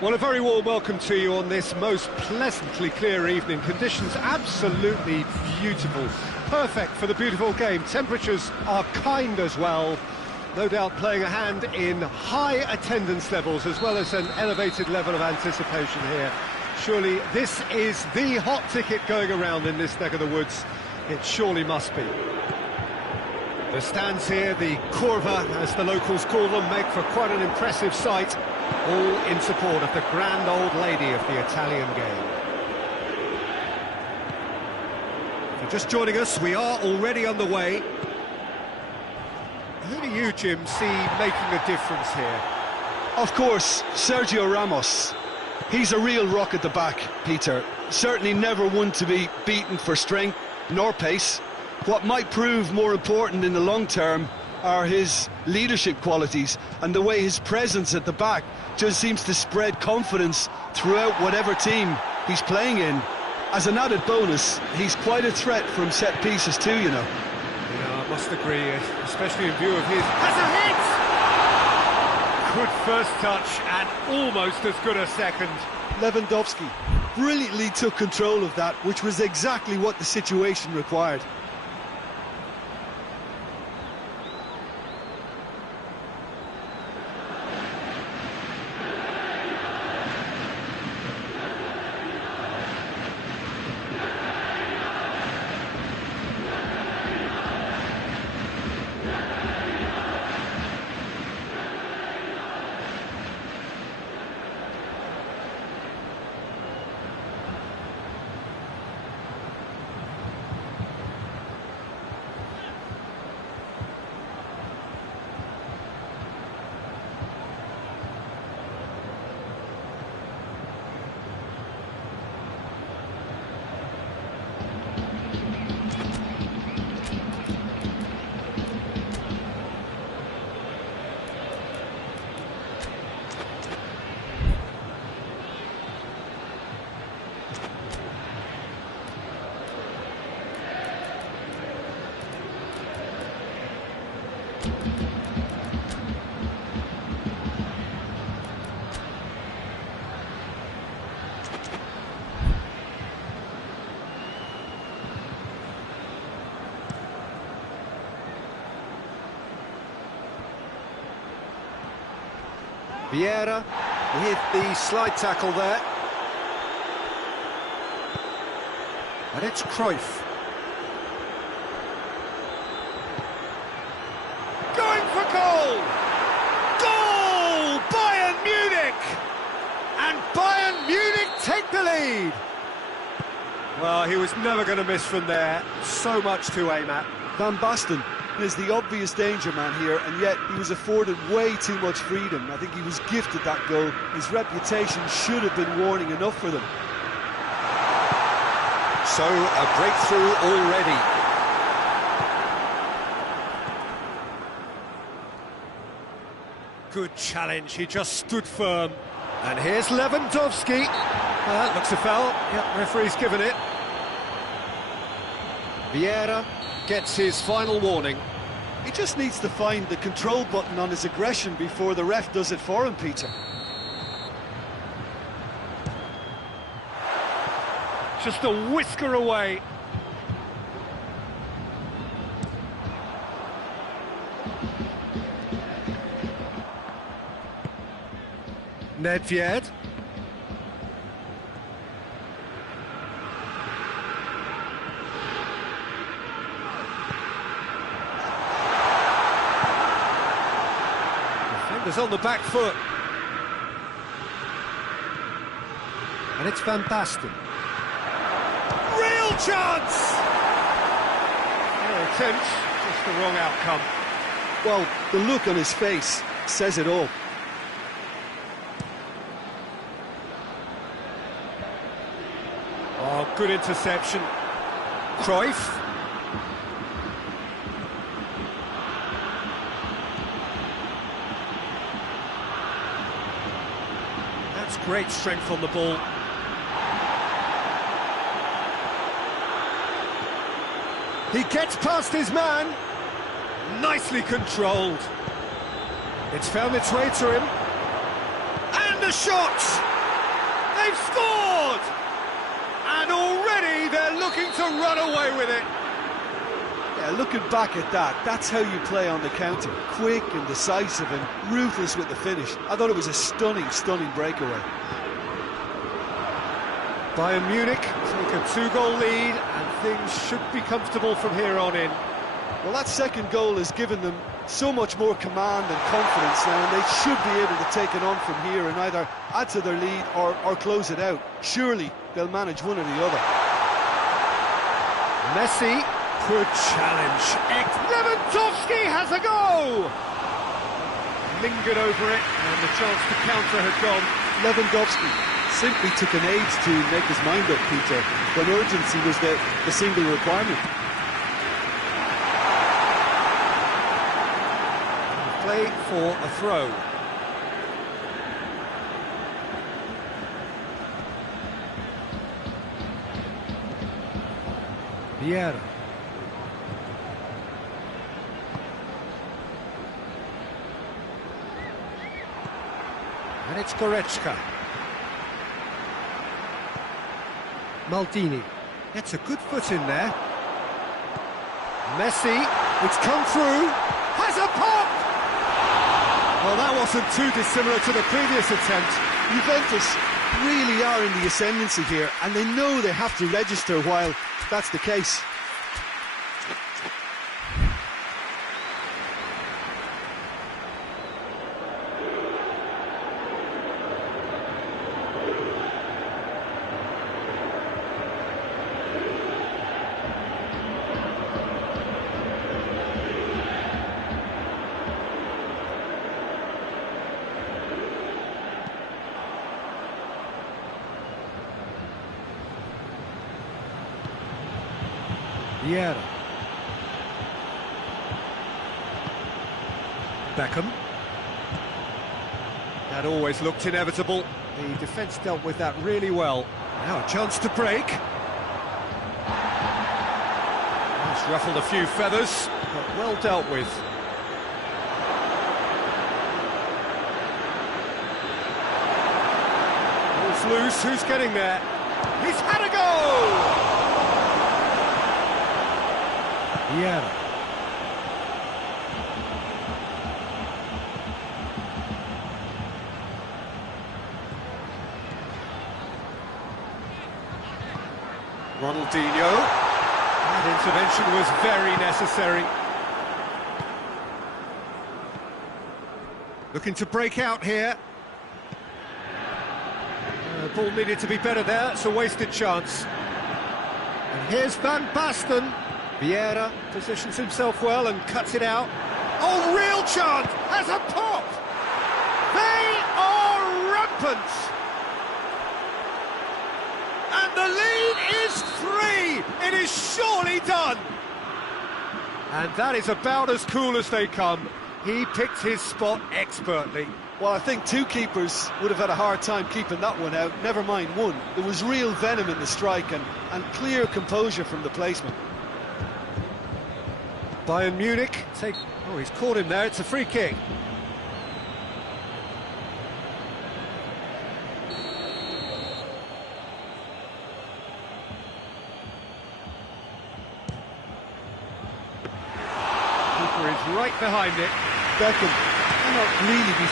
Well, a very warm welcome to you on this most pleasantly clear evening. Conditions absolutely beautiful. Perfect for the beautiful game. Temperatures are kind as well. No doubt playing a hand in high attendance levels as well as an elevated level of anticipation here. Surely this is the hot ticket going around in this neck of the woods. It surely must be. The stands here, the curva, as the locals call them, make for quite an impressive sight, all in support of the grand old lady of the Italian game. For just joining us, we are already underway. Who do you, Jim, see making a difference here? Of course, Sergio Ramos. He's a real rock at the back, Peter. Certainly never one to be beaten for strength nor pace. What might prove more important in the long term are his leadership qualities and the way his presence at the back just seems to spread confidence throughout whatever team he's playing in. As an added bonus, he's quite a threat from set pieces too, you know. Yeah, I must agree, especially in view of his... Has a hit! Good first touch and almost as good a second. Lewandowski brilliantly took control of that, which was exactly what the situation required. Vieira with the slide tackle there. And it's Cruyff. Going for goal! Goal! Bayern Munich! And Bayern Munich take the lead! Well, he was never going to miss from there. So much to aim at. Van Basten is the obvious danger man here, and yet he was afforded way too much freedom. I think he was gifted that goal. His reputation should have been warning enough for them. So, a breakthrough already. Good challenge, he just stood firm. And here's Lewandowski. That looks a foul. Yep, referee's given it. Vieira gets his final warning. He just needs to find the control button on his aggression before the ref does it for him, Peter. Just a whisker away. Nedved. Defenders on the back foot. And it's Van Basten. Real chance! No attempt, just the wrong outcome. Well, the look on his face says it all. Oh, good interception. Cruyff. That's great strength on the ball. He gets past his man. Nicely controlled. It's found its way to him. And a shot! They've scored! And already they're looking to run away with it. Yeah, looking back at that, that's how you play on the counter. Quick and decisive and ruthless with the finish. I thought it was a stunning, stunning breakaway. Bayern Munich take a 2-goal lead and things should be comfortable from here on in. Well, that second goal has given them so much more command and confidence now, and they should be able to take it on from here and either add to their lead or close it out. Surely they'll manage one or the other. Messi could challenge. Lewandowski has a go! Lingered over it, and the chance to counter had gone. Lewandowski simply took an age to make his mind up, Peter, when urgency was the single requirement. Play for a throw. Vieira. And it's Goretzka. Maldini gets a good foot in there. Messi, it's come through, has a pop! Well, that wasn't too dissimilar to the previous attempt. Juventus really are in the ascendancy here, and they know they have to register while that's the case. Vieira. Beckham. That always looked inevitable. The defence dealt with that really well. Now a chance to break. It's ruffled a few feathers, but well dealt with. Ball's loose, who's getting there? He's had a go! Vieira. Ronaldinho. That intervention was very necessary. Looking to break out here. The ball needed to be better there, it's a wasted chance. And here's Van Basten. Vieira positions himself well and cuts it out. Oh, real chance! Has a pop! They are rampant! And the lead is 3! It is surely done! And that is about as cool as they come. He picked his spot expertly. Well, I think two keepers would have had a hard time keeping that one out, never mind one. There was real venom in the strike and clear composure from the placement. Bayern Munich take... Oh, he's caught him there, it's a free kick. Keeper is right behind it. Beckham cannot really be...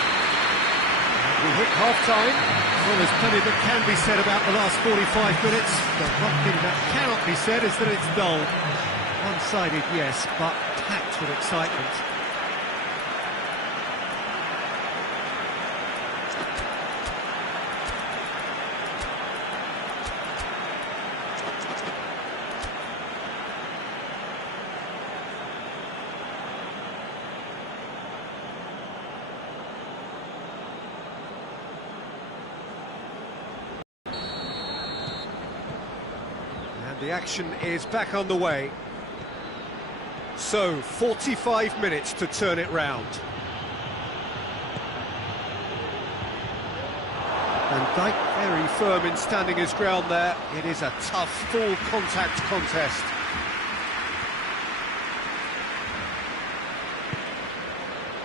We hit half-time. Well, there's plenty that can be said about the last 45 minutes, but one thing that cannot be said is that it's dull. One-sided, yes, but packed with excitement. And the action is back on the way. So, 45 minutes to turn it round. And Dijk very firm in standing his ground there. It is a tough, full-contact contest.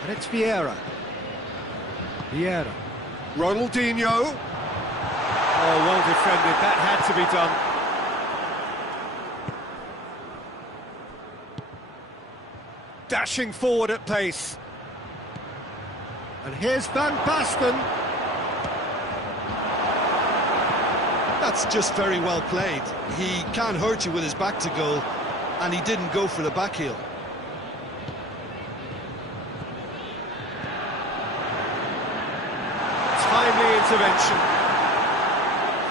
And it's Vieira. Vieira. Ronaldinho. Oh, well defended, that had to be done. Dashing forward at pace. And here's Van Basten. That's just very well played. He can't hurt you with his back to goal, and he didn't go for the back heel. Timely intervention.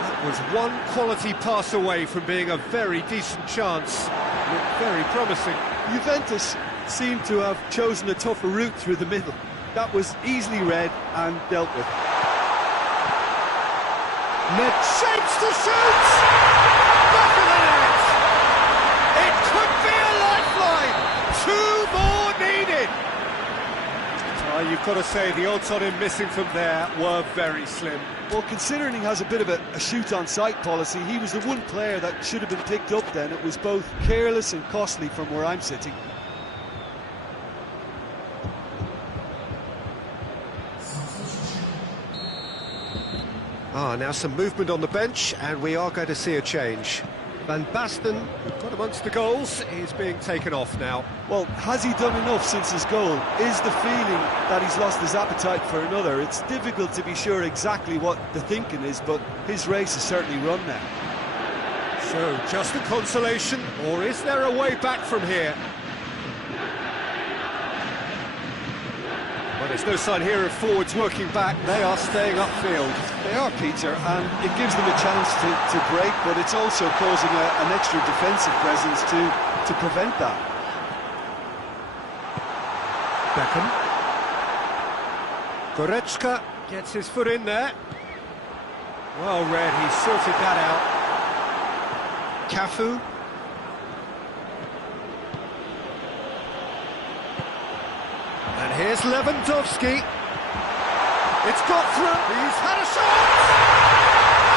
That was one quality pass away from being a very decent chance. Looked very promising. Juventus seemed to have chosen a tougher route through the middle. That was easily read and dealt with. Net shapes to shoot! Back of the net! It could be a lifeline! Two more needed! You've got to say, the odds on him missing from there were very slim. Well, considering he has a bit of a shoot-on-sight policy, he was the one player that should have been picked up then. It was both careless and costly from where I'm sitting. Now some movement on the bench, and we are going to see a change. Van Basten, who got amongst the goals, is being taken off now. Well, has he done enough since his goal? Is the feeling that he's lost his appetite for another? It's difficult to be sure exactly what the thinking is, but his race is certainly run now. So, just a consolation, or is there a way back from here? Well, there's no sign here of forwards working back. They are staying upfield. They are, Peter, and it gives them a chance to break, but it's also causing an extra defensive presence to prevent that. Beckham. Goretzka gets his foot in there. Well read, he sorted that out. Cafu. And here's Lewandowski. It's got through. He's had a shot.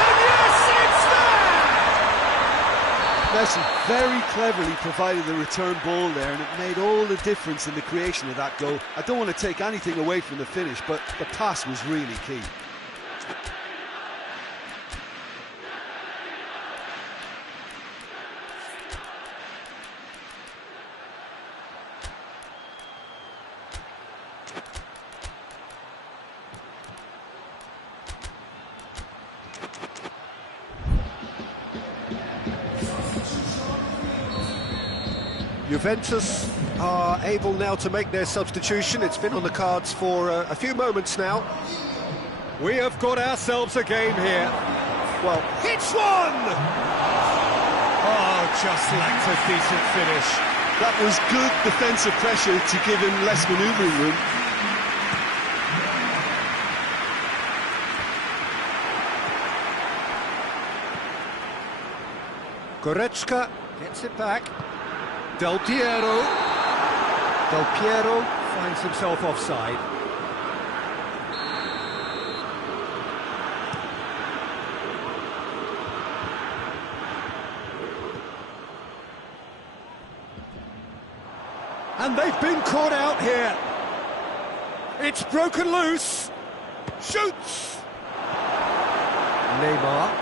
And yes, it's there! Messi very cleverly provided the return ball there, and it made all the difference in the creation of that goal. I don't want to take anything away from the finish, but the pass was really key. Juventus are able now to make their substitution. It's been on the cards for a few moments now. We have got ourselves a game here. Well, hits one! Oh, just lacked a decent finish. That was good defensive pressure to give him less manoeuvring room. Goretzka gets it back. Del Piero finds himself offside. And they've been caught out here. It's broken loose. Shoots. Neymar.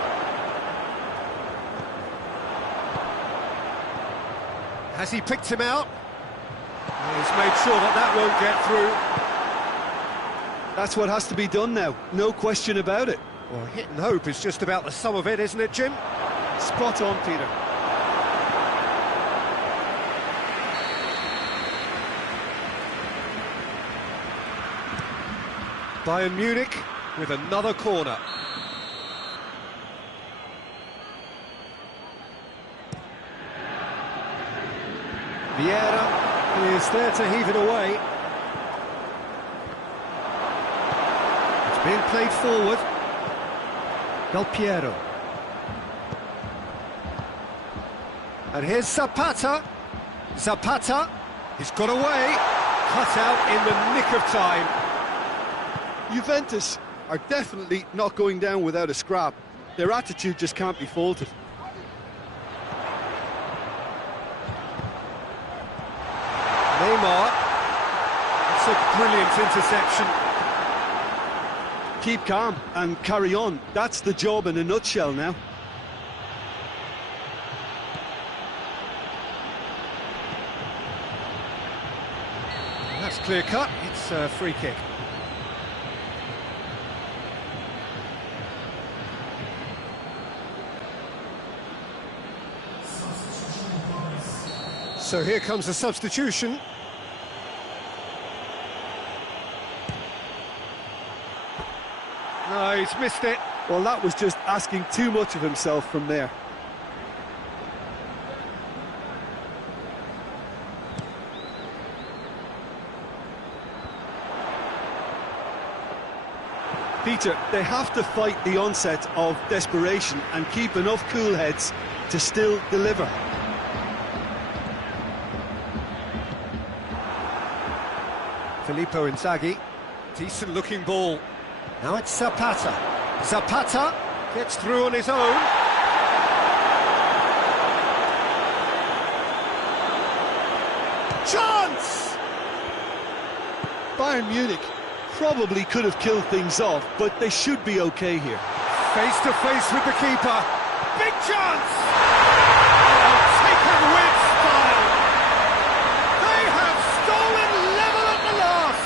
Has he picked him out? He's made sure that that won't get through. That's what has to be done now, no question about it. Well, hit and hope is just about the sum of it, isn't it, Jim? Spot on, Peter. Bayern Munich with another corner. Vieira is there to heave it away. It's being played forward. Del Piero. And here's Zapata. Zapata, he's got away. Cut out in the nick of time. Juventus are definitely not going down without a scrap. Their attitude just can't be faulted. Neymar, it's a brilliant interception. keep calm and carry on. That's the job in a nutshell now. That's clear cut, it's a free kick. So here comes the substitution. No, he's missed it. Well, that was just asking too much of himself from there. Peter, they have to fight the onset of desperation and keep enough cool heads to still deliver. Filippo Inzaghi, decent looking ball. Now it's Zapata. Zapata gets through on his own. Chance! Bayern Munich probably could have killed things off, but they should be okay here. Face to face with the keeper. Big chance! Oh, taken with style. They have stolen level at the last.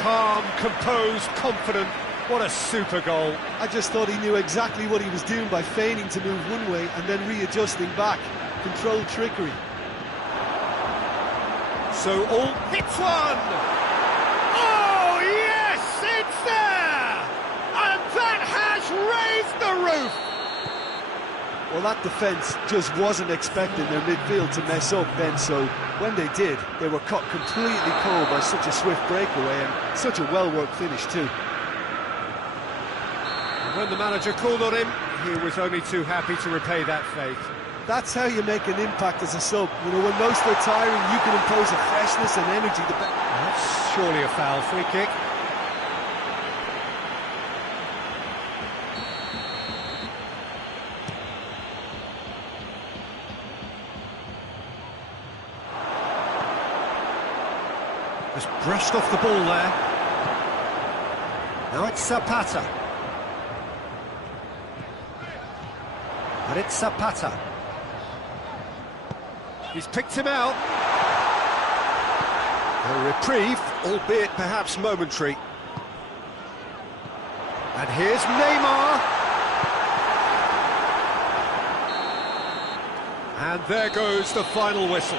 Calm, composed, confident. What a super goal. I just thought he knew exactly what he was doing by feigning to move one way and then readjusting back. Controlled trickery. So all hits one. Oh yes, it's there, and that has raised the roof. Well, that defence just wasn't expecting their midfield to mess up then, so when they did, they were caught completely cold by such a swift breakaway and such a well-worked finish too. And when the manager called on him, he was only too happy to repay that faith. That's how you make an impact as a sub. You know, when most are tiring, you can impose a freshness and energy. That's surely a foul. Free kick. Just brushed off the ball there. Now it's Zapata. And it's Zapata. He's picked him out. A reprieve, albeit perhaps momentary. And here's Neymar. And there goes the final whistle.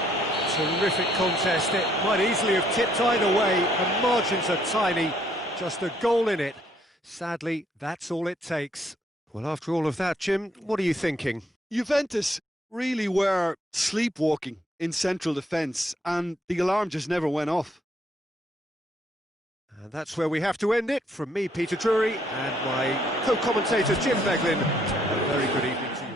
Terrific contest. It might easily have tipped either way. The margins are tiny. Just a goal in it. Sadly, that's all it takes. Well, after all of that, Jim, what are you thinking? Juventus really were sleepwalking in central defence, and the alarm just never went off. And that's where we have to end it. From me, Peter Drury, and my co-commentator, Jim Beglin. A very good evening to you.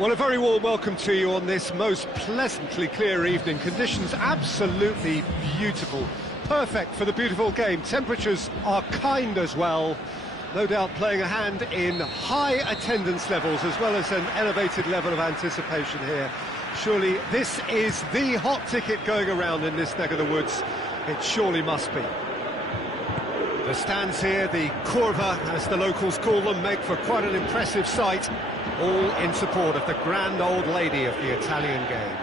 Well, a very warm welcome to you on this most pleasantly clear evening. Conditions absolutely beautiful. Perfect for the beautiful game. Temperatures are kind as well. No doubt playing a hand in high attendance levels as well as an elevated level of anticipation here. Surely this is the hot ticket going around in this neck of the woods. It surely must be. The stands here, the curva, as the locals call them, make for quite an impressive sight, all in support of the grand old lady of the Italian game.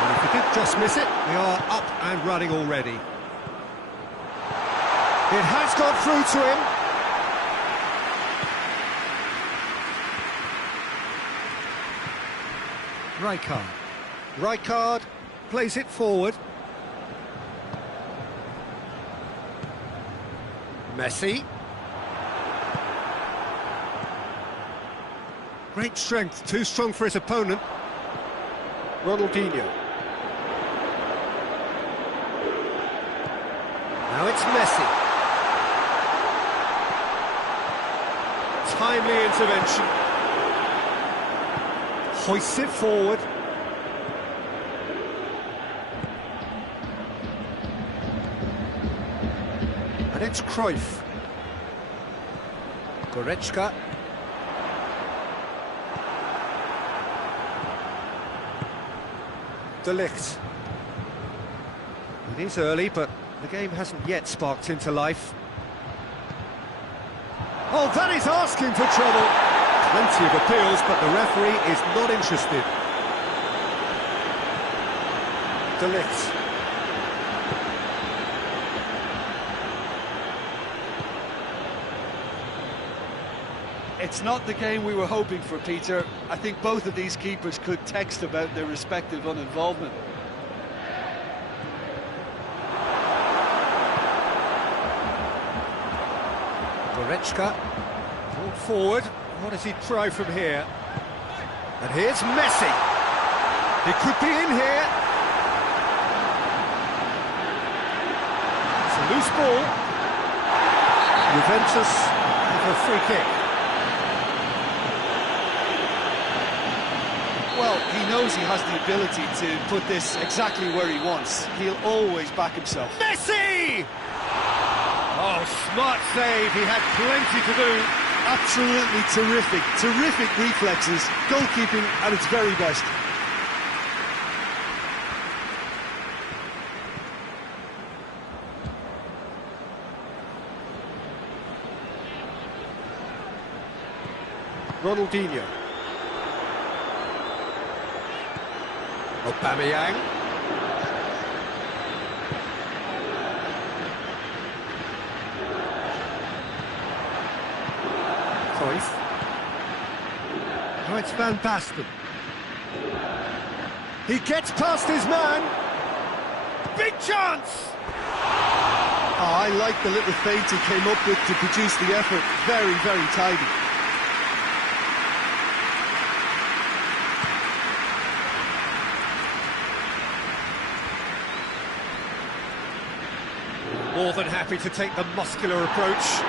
And if we did just miss it, we are up and running already. It has got through to him. Rijkaard plays it forward. Messi. Great strength, too strong for his opponent. Ronaldinho. Now it's Messi. Timely intervention. Hoists it forward. And it's Cruyff. Goretzka. De Ligt. It is early, but the game hasn't yet sparked into life. Oh, that is asking for trouble. Plenty of appeals, but the referee is not interested. De Ligt. It's not the game we were hoping for, Peter. I think both of these keepers could text about their respective uninvolvement. Goretzka, brought forward. What does he try from here? And here's Messi. He could be in here. It's a loose ball. Juventus have a free kick. Well, he knows he has the ability to put this exactly where he wants. He'll always back himself. Messi! Oh, smart save. He had plenty to do. Absolutely terrific. Terrific reflexes. Goalkeeping at its very best. Ronaldinho. Aubameyang. Cruyff. Now it's Van Basten. He gets past his man. Big chance! Oh, I like the little feint he came up with to produce the effort. Very, very tidy. More than happy to take the muscular approach.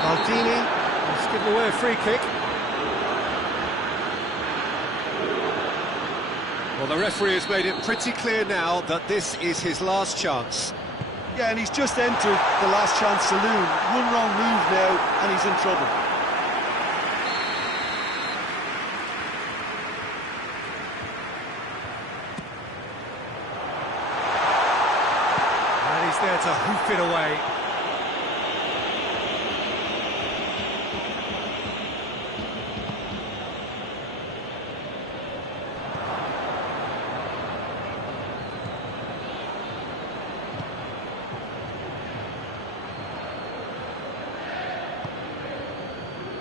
Maldini has given away a free kick. Well, the referee has made it pretty clear now that this is his last chance. Yeah, and he's just entered the last chance saloon. One wrong move now, and he's in trouble. There to hoof it away.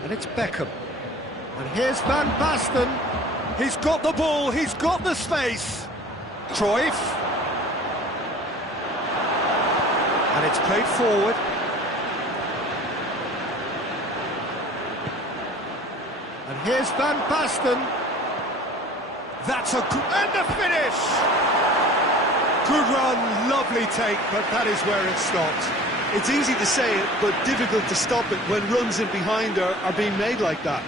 And it's Beckham. And here's Van Basten. He's got the ball, he's got the space. Cruyff. And it's played forward. And here's Van Basten. That's a good... And the finish! Good run, lovely take, but that is where it stopped. It's easy to say it, but difficult to stop it when runs in behind are being made like that.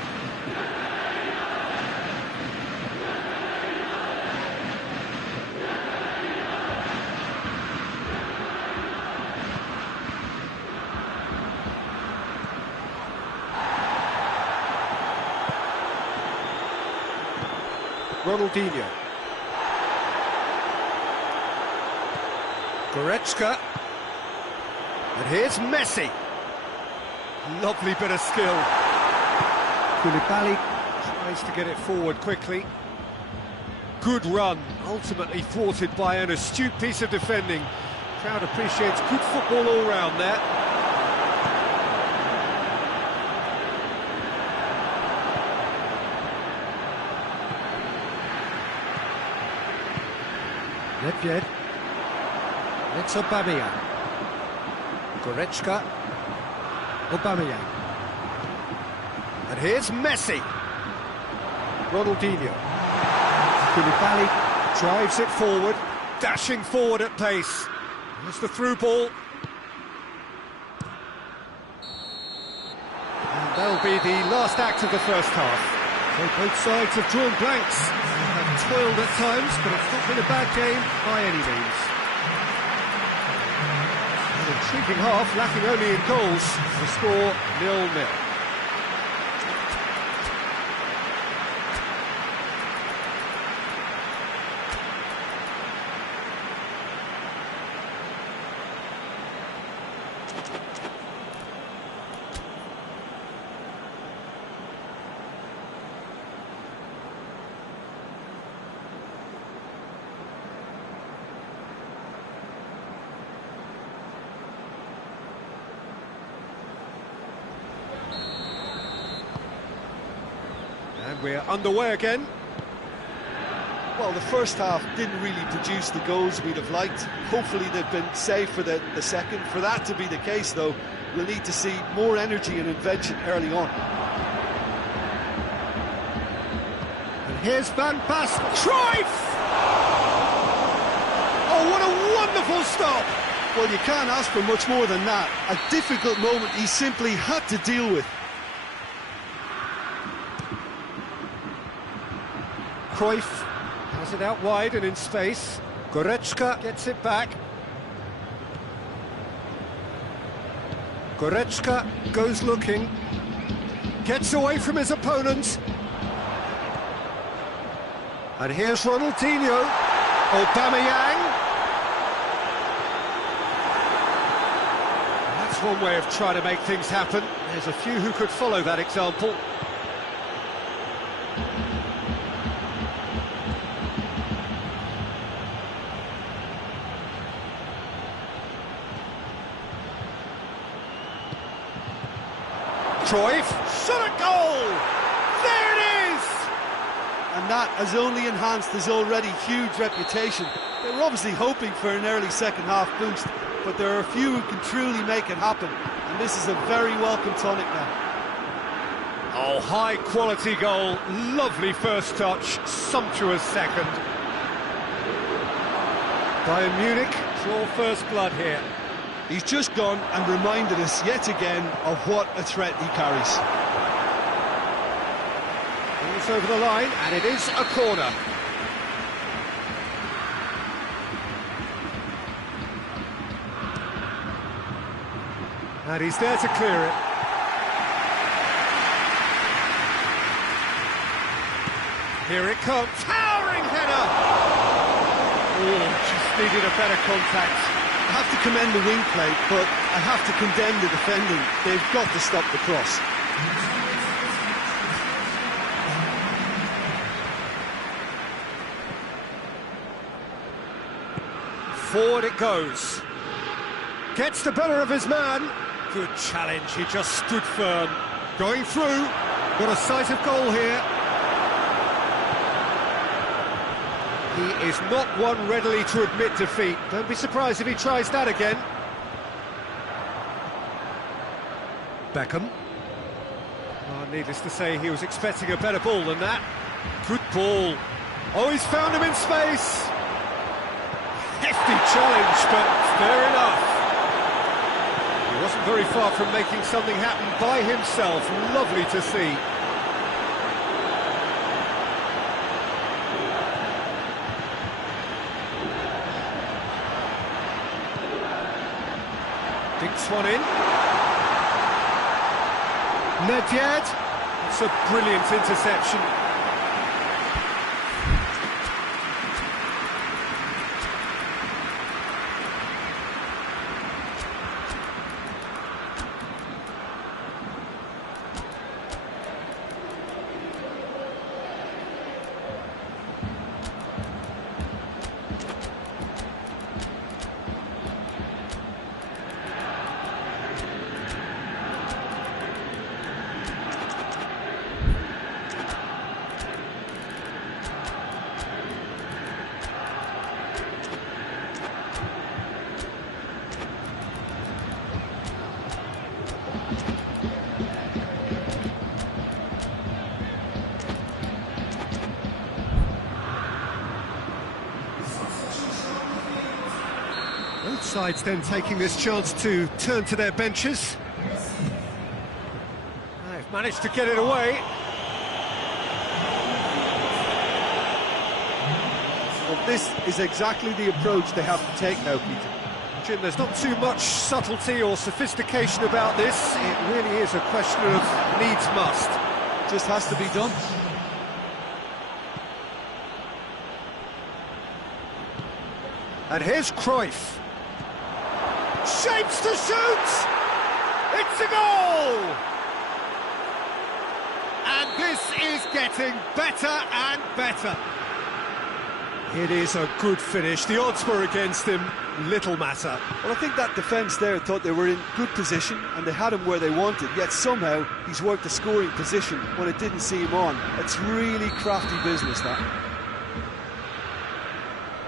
Ronaldinho. Goretzka. And here's Messi. Lovely bit of skill. Koulibaly tries to get it forward quickly. Good run, ultimately thwarted by an astute piece of defending. Crowd appreciates good football all round there. Nedved. It's Aubameyang. Goretzka. Aubameyang. And here's Messi. Ronaldinho. Koulibaly drives it forward, dashing forward at pace. There's the through ball. And that'll be the last act of the first half. So both sides have drawn blanks. They have toiled at times, but it's not been a bad game by any means. An intriguing half, lacking only in goals. The score 0-0. And we're underway again. Well, the first half didn't really produce the goals we'd have liked. Hopefully they've been saved for the second. For that to be the case, though, we'll need to see more energy and invention early on. And here's Van Basten. Cruyff! Oh, what a wonderful stop! Well, you can't ask for much more than that. A difficult moment he simply had to deal with. Cruyff has it out wide and in space. Goretzka gets it back. Goretzka goes looking. Gets away from his opponent. And here's Ronaldinho. Aubameyang. That's one way of trying to make things happen. There's a few who could follow that example. Cruyff, shot a goal! There it is! And that has only enhanced his already huge reputation. They were obviously hoping for an early second-half boost, but there are a few who can truly make it happen, and this is a very welcome tonic now. Oh, high-quality goal, lovely first touch, sumptuous second. Bayern Munich draw first blood here. He's just gone and reminded us yet again of what a threat he carries. It's over the line, and it is a corner. And he's there to clear it. Here it comes, towering header! Oh, just needed a better contact. I have to commend the wing play, but I have to condemn the defending. They've got to stop the cross. Forward it goes. Gets the better of his man. Good challenge, he just stood firm. Going through. Got a sight of goal here. He is not one readily to admit defeat. Don't be surprised if he tries that again. Beckham. Oh, needless to say, he was expecting a better ball than that. Good ball. Oh, he's found him in space. Hefty challenge, but fair enough. He wasn't very far from making something happen by himself. Lovely to see. Dinks one in. Nedved. It's a brilliant interception. Both sides then taking this chance to turn to their benches. They've managed to get it away. Well, this is exactly the approach they have to take now, Peter. Jim, there's not too much subtlety or sophistication about this. It really is a question of needs must. Just has to be done. And here's Cruyff. Shapes to shoot! It's a goal! And this is getting better and better. It is a good finish. The odds were against him. Little matter. Well, I think that defence there thought they were in good position and they had him where they wanted, yet somehow he's worked a scoring position when it didn't see him on. It's really crafty business, that.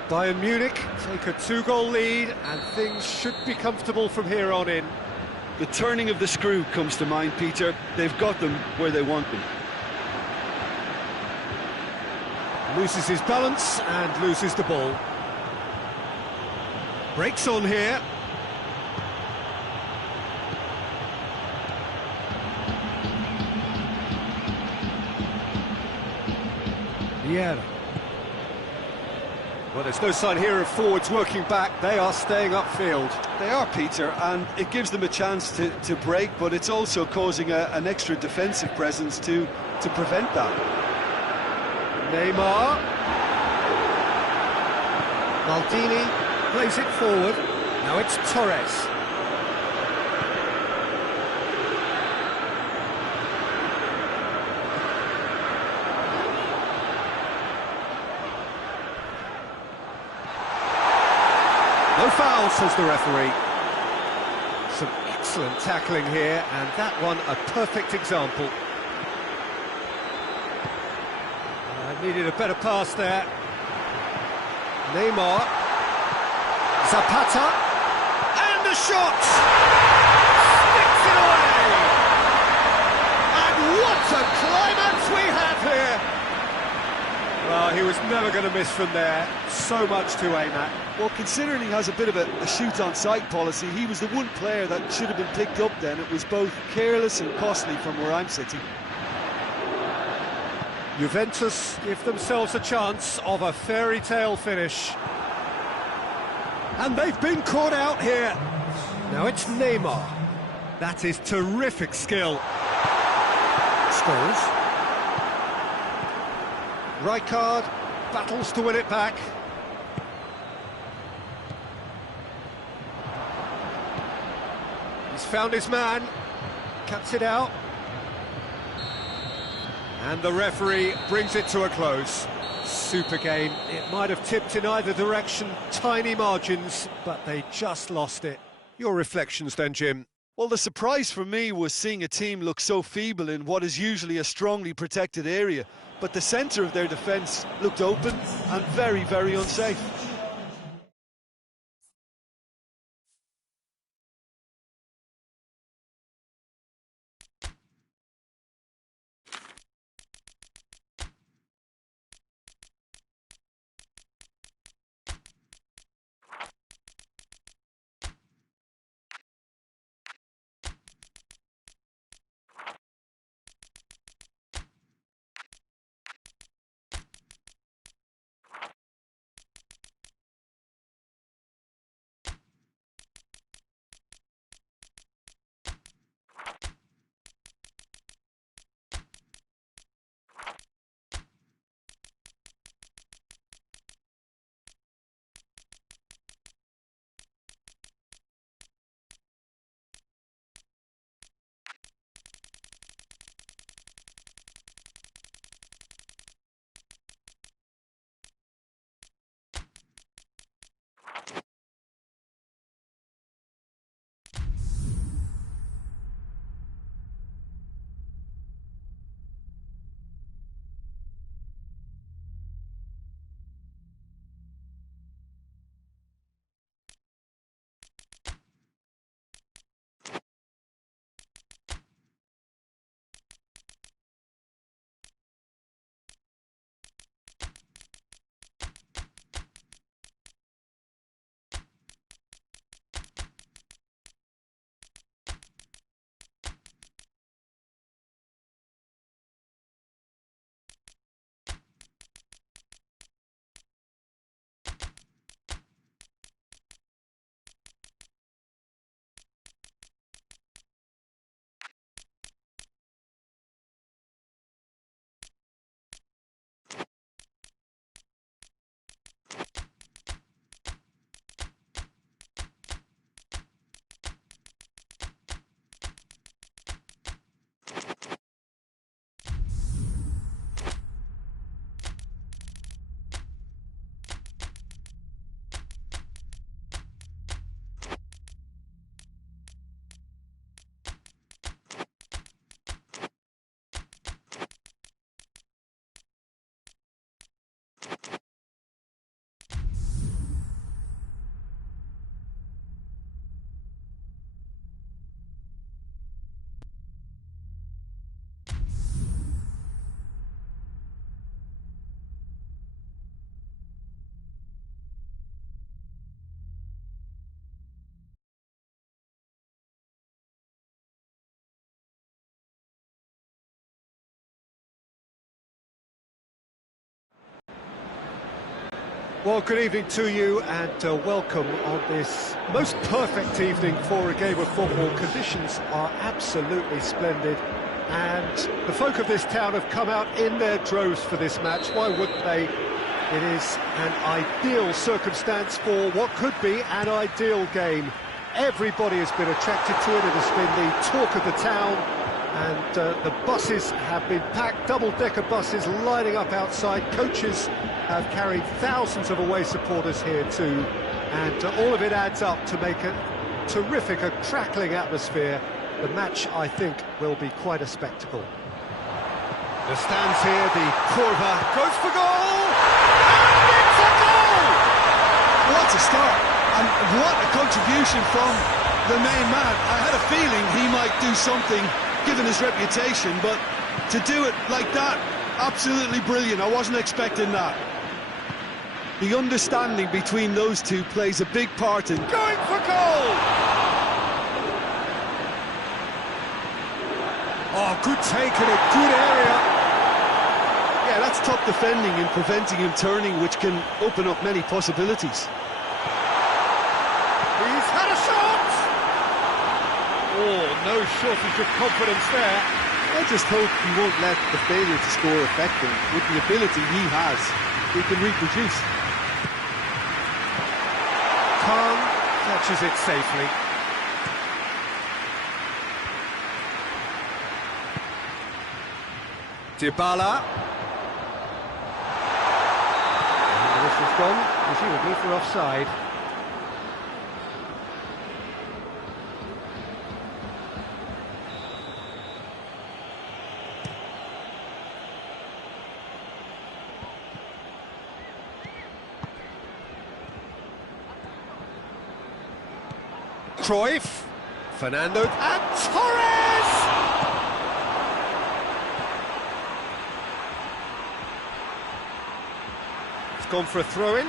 Bayern Munich take a 2-goal lead and things should be comfortable from here on in. The turning of the screw comes to mind, Peter. They've got them where they want them. Loses his balance and loses the ball. Breaks on here. Vieira. Well, there's no sign here of forwards working back. They are staying upfield. They are, Peter, and it gives them a chance to break, but it's also causing an extra defensive presence to prevent that. Neymar. Maldini plays it forward. Now it's Torres. No foul, says the referee. Some excellent tackling here, and that one a perfect example. Needed a better pass there. Neymar. Zapata. And the shot! Sticks it away! And what a climax we have here! Well, he was never going to miss from there. So much to aim at. Well, considering he has a bit of a shoot-on-sight policy, he was the one player that should have been picked up then. It was both careless and costly from where I'm sitting. Juventus give themselves a chance of a fairy tale finish. And they've been caught out here. Now it's Neymar. That is terrific skill. Scores. Rijkaard battles to win it back. He's found his man. Cuts it out. And the referee brings it to a close. Super game. It might have tipped in either direction, tiny margins, but they just lost it. Your reflections then, Jim? Well, the surprise for me was seeing a team look so feeble in what is usually a strongly protected area, but the centre of their defence looked open and very, very unsafe. Well, good evening to you and welcome on this most perfect evening for a game of football. Conditions are absolutely splendid and the folk of this town have come out in their droves for this match. Why wouldn't they? It is an ideal circumstance for what could be an ideal game. Everybody has been attracted to it. It has been the talk of the town. And the buses have been packed, double-decker buses lining up outside. Coaches have carried thousands of away supporters here too. And all of it adds up to make a terrific, a crackling atmosphere. The match, I think, will be quite a spectacle. The stands here, the Curva goes for goal! And it's a goal! What a start! And what a contribution from the main man. I had a feeling he might do something given his reputation, but to do it like that, absolutely brilliant. I wasn't expecting that. The understanding between those two plays a big part in going for goal! Oh, good take in a good area. Yeah, that's top defending and preventing him turning, which can open up many possibilities. He's had a shot! Oh, no shortage of confidence there. I just hope he won't let the failure to score affect him. With the ability he has, he can reproduce. Khan catches it safely. Dybala. And the whistle's gone, presumably for offside. Cruyff, Fernando, and Torres! It's gone for a throw-in.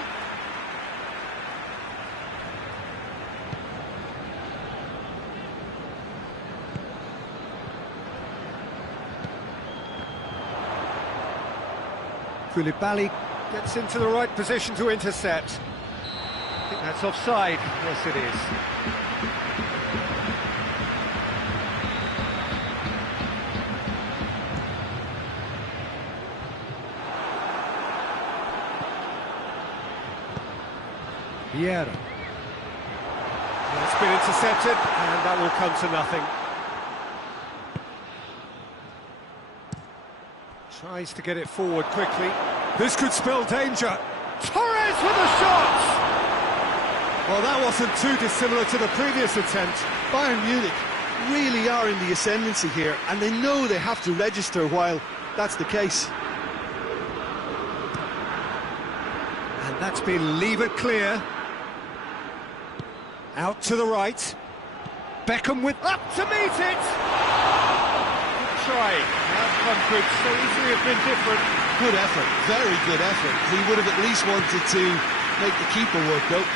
Koulibaly gets into the right position to intercept. I think that's offside. Yes, it is. Vieira. It's been intercepted, and that will come to nothing. Tries to get it forward quickly. This could spell danger. Torres with a shot! Well, that wasn't too dissimilar to the previous attempt. Bayern Munich really are in the ascendancy here, and they know they have to register while that's the case. And that's been levered clear. Out to the right. Beckham with up to meet it! Good try. The outcome could so easily have been different. Good effort, very good effort. He would have at least wanted to make the keeper work, though.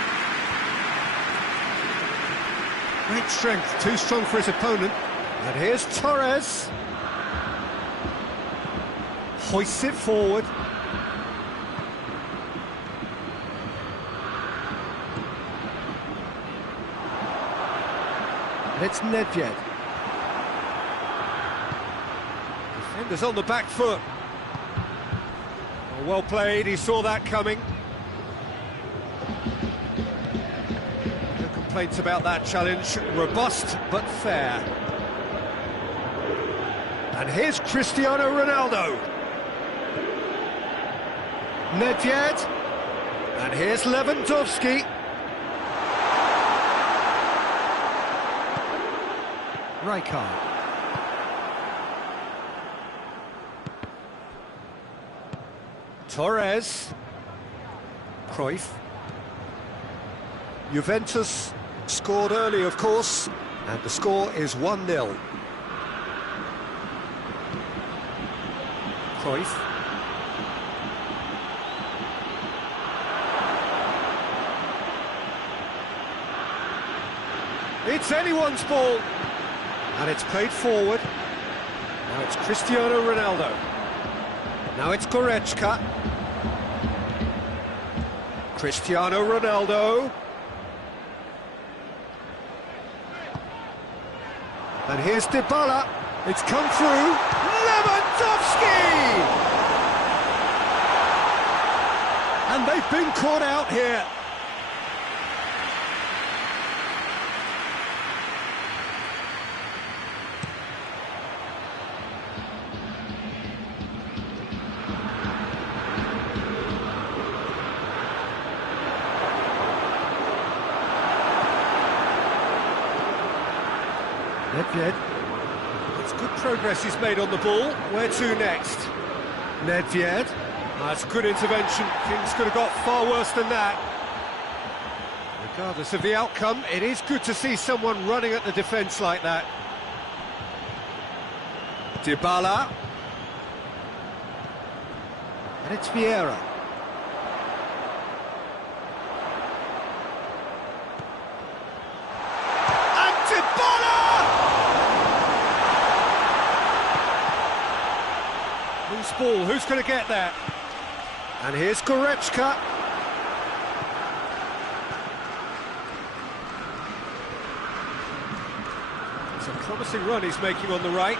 Great strength, too strong for his opponent. And here's Torres. Hoists it forward. And it's Nedved. Defenders on the back foot. Well played, he saw that coming. No complaints about that challenge. Robust but fair. And here's Cristiano Ronaldo. Nedved. And here's Lewandowski. Rijkaard. Torres. Cruyff. Juventus scored early, of course, and the score is 1-0. Cruyff. It's anyone's ball, and it's played forward. Now it's Cristiano Ronaldo. Now it's Goretzka. Cristiano Ronaldo. And here's Dybala. It's come through. Lewandowski! And they've been caught out here. Nedved. It's good progress he's made on the ball. Where to next? Nedved. That's good intervention. Things could have got far worse than that. Regardless of the outcome, it is good to see someone running at the defence like that. Dybala. And it's Vieira. Loose ball, who's going to get there? And here's Goretzka. It's a promising run he's making on the right.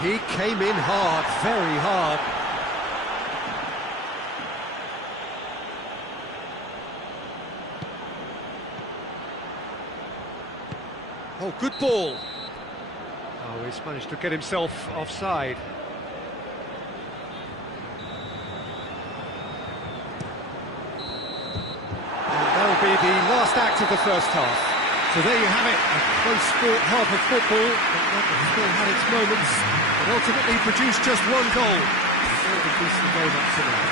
He came in hard, very hard. Oh, good ball. Oh, he's managed to get himself offside. And that'll be the last act of the first half. So there you have it, a close-fought half of football, but one that still had its moments, but ultimately produced just one goal. So the decent game up to now.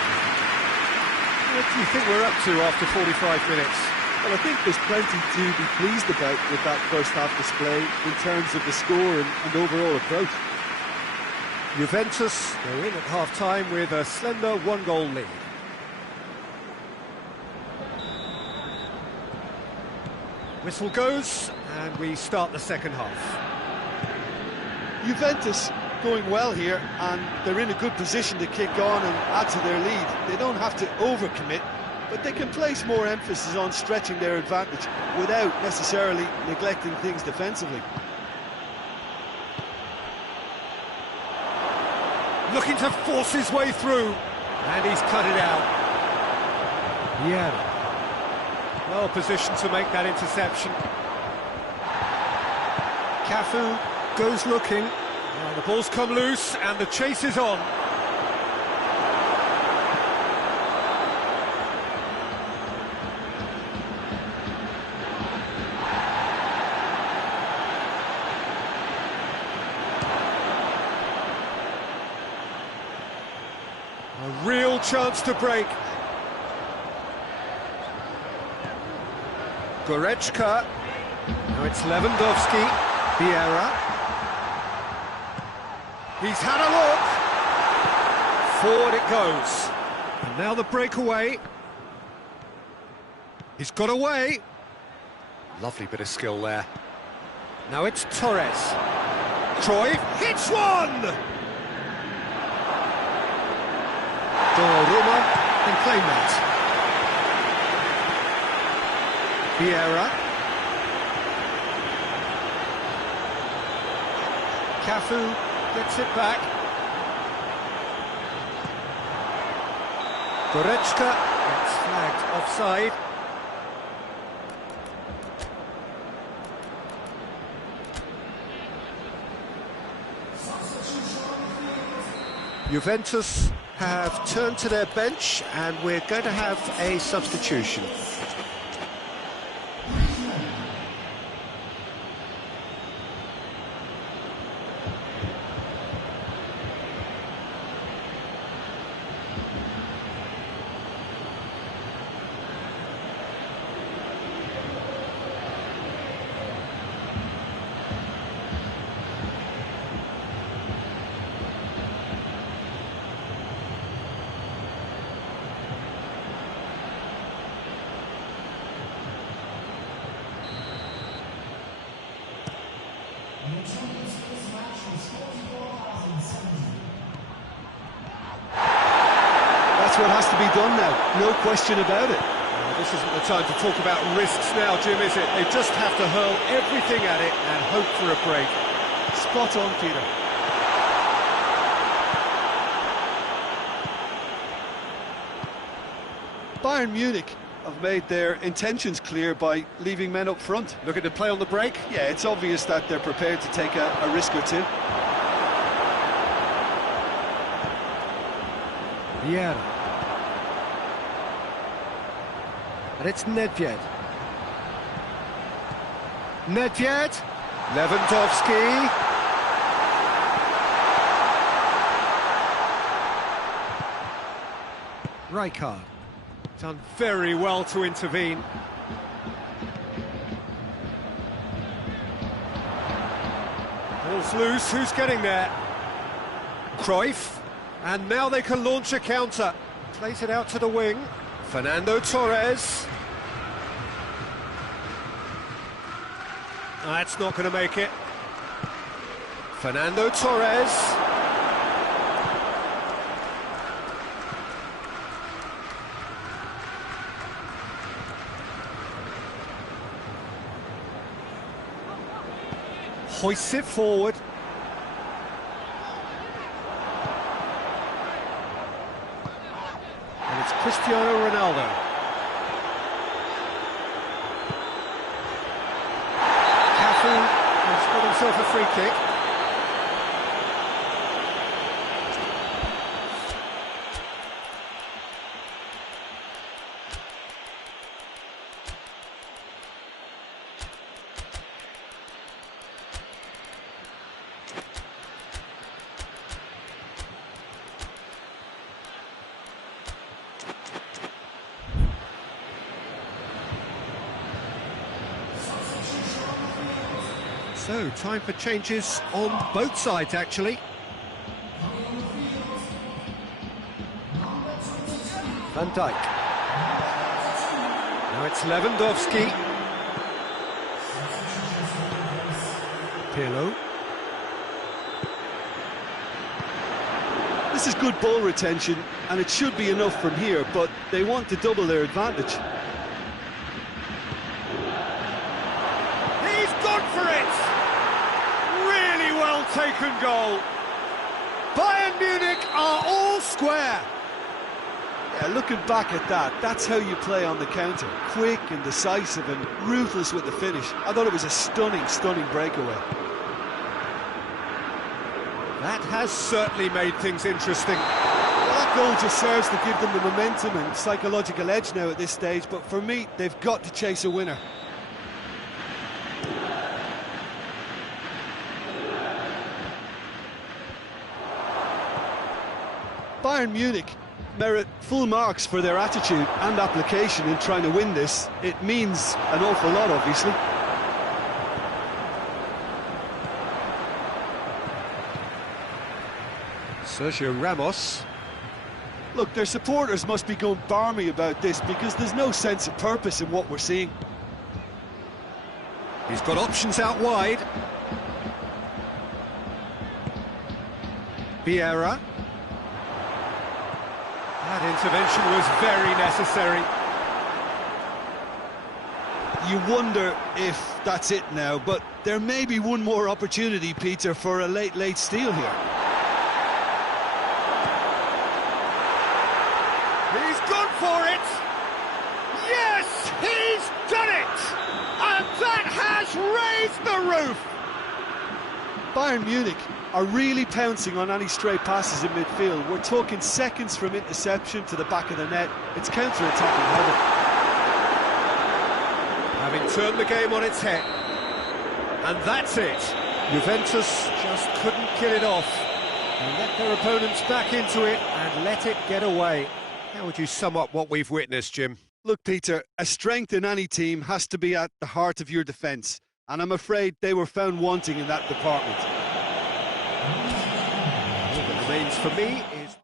What do you think we're up to after 45 minutes? Well, I think there's plenty to be pleased about with that first half display in terms of the score and overall approach. Juventus go in at half-time with a slender one-goal lead. Whistle goes, and we start the second half. Juventus going well here, and they're in a good position to kick on and add to their lead. They don't have to overcommit, but they can place more emphasis on stretching their advantage without necessarily neglecting things defensively. Looking to force his way through, and he's cut it out. Yeah. Well positioned to make that interception. Cafu goes looking. Well, the ball's come loose, and the chase is on. A real chance to break. Goretzka. Now it's Lewandowski. Vieira. He's had a look. Forward it goes. And now the breakaway. He's got away. Lovely bit of skill there. Now it's Torres. Cruyff hits one! Donnarumma can claim that. Vieira. Cafu gets it back. Goretzka gets flagged offside. Juventus have turned to their bench, and we're going to have a substitution. what has to be done now, no question about it. This isn't the time to talk about risks now, Jim, is it? They just have to hurl everything at it and hope for a break. Spot on, Peter. Bayern Munich have made their intentions clear by leaving men up front. Looking to play on the break? Yeah, it's obvious that they're prepared to take a risk or two. Vieira. And it's Nedved. Nedved. Lewandowski. Rijkaard. Done very well to intervene. Ball's loose, who's getting there? Cruyff, and now they can launch a counter. Plays it out to the wing. Fernando Torres. That's not going to make it. Fernando Torres. Hoists it forward. And it's Cristiano Ronaldo. Cafu has got himself a free kick. So, time for changes on both sides, actually. Van Dijk. Now it's Lewandowski. Pirlo. This is good ball retention, and it should be enough from here, but they want to double their advantage. He's gone for it! Really well taken goal. Bayern Munich are all square. Yeah, looking back at that, that's how you play on the counter. Quick and decisive and ruthless with the finish. I thought it was a stunning, stunning breakaway. That has certainly made things interesting. Well, that goal just serves to give them the momentum and psychological edge now at this stage, but for me, they've got to chase a winner. Bayern Munich merit full marks for their attitude and application in trying to win this. It means an awful lot, obviously. Sergio Ramos. Look, their supporters must be going barmy about this because there's no sense of purpose in what we're seeing. He's got options out wide. Vieira. That intervention was very necessary. You wonder if that's it now, but there may be one more opportunity, Peter, for a late steal here. He's gone for it! Yes, he's done it! And that has raised the roof! Bayern Munich are really pouncing on any stray passes in midfield. We're talking seconds from interception to the back of the net. It's counter-attacking heaven. Having turned the game on its head. And that's it. Juventus just couldn't kill it off. They let their opponents back into it and let it get away. How would you sum up what we've witnessed, Jim? Look, Peter, a strength in any team has to be at the heart of your defence, and I'm afraid they were found wanting in that department. All that remains for me is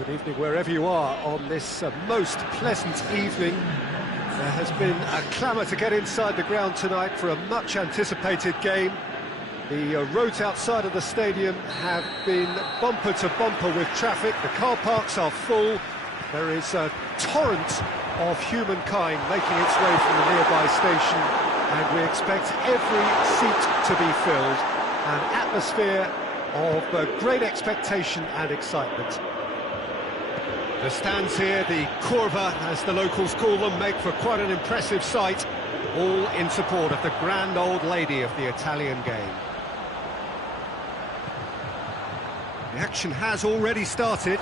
Good evening wherever you are on this most pleasant evening. There has been a clamour to get inside the ground tonight for a much-anticipated game. The roads outside of the stadium have been bumper to bumper with traffic. The car parks are full. There is a torrent of humankind making its way from the nearby station, and we expect every seat to be filled. An atmosphere of great expectation and excitement. The stands here, the curva, as the locals call them, make for quite an impressive sight, all in support of the grand old lady of the Italian game. The action has already started.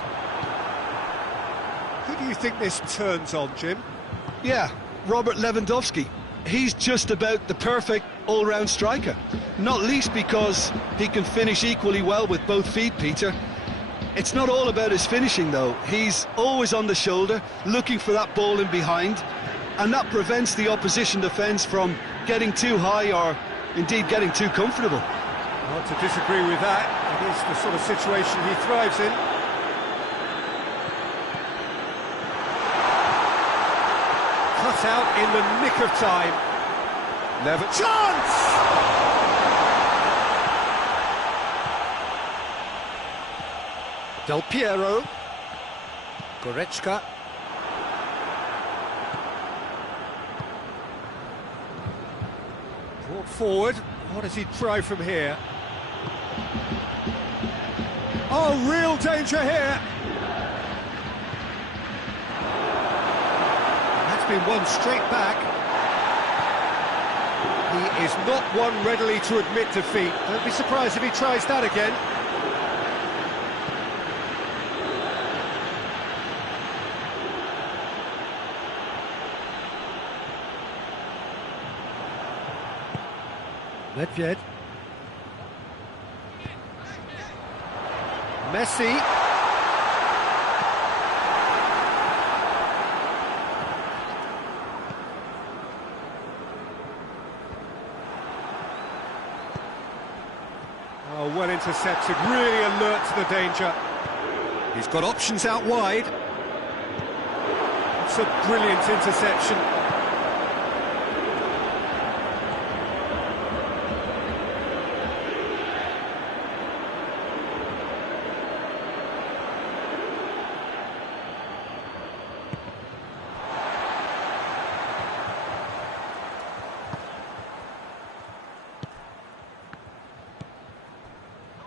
Who do you think this turns on, Jim? Yeah, Robert Lewandowski. He's just about the perfect all-round striker, not least because he can finish equally well with both feet, Peter. It's not all about his finishing, though. He's always on the shoulder, looking for that ball in behind, and that prevents the opposition defence from getting too high or, indeed, getting too comfortable. Hard to disagree with that. It is the sort of situation he thrives in. Cut out in the nick of time. Never chance! Del Piero, Goretzka, brought forward. What does he try from here? Oh, real danger here. That's been won straight back. He is not one readily to admit defeat. Don't be surprised if he tries that again. Nedved. Messi. Oh, well intercepted, really alert to the danger. He's got options out wide. It's a brilliant interception.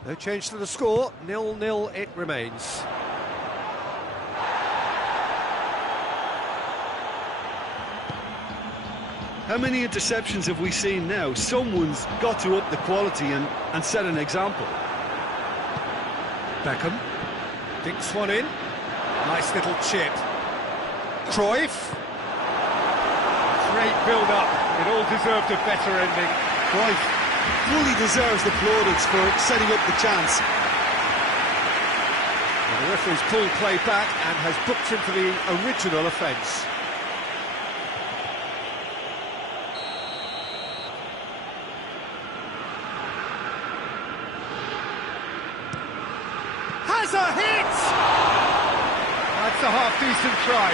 No change to the score, 0-0 it remains. How many interceptions have we seen now? Someone's got to up the quality and set an example. Beckham dinks one in. Nice little chip. Cruyff. Great build-up. It all deserved a better ending. Cruyff fully deserves the plaudits for setting up the chance. Well, the referee's pulled play back and has booked him for the original offence. Has a hit! That's a half-decent try.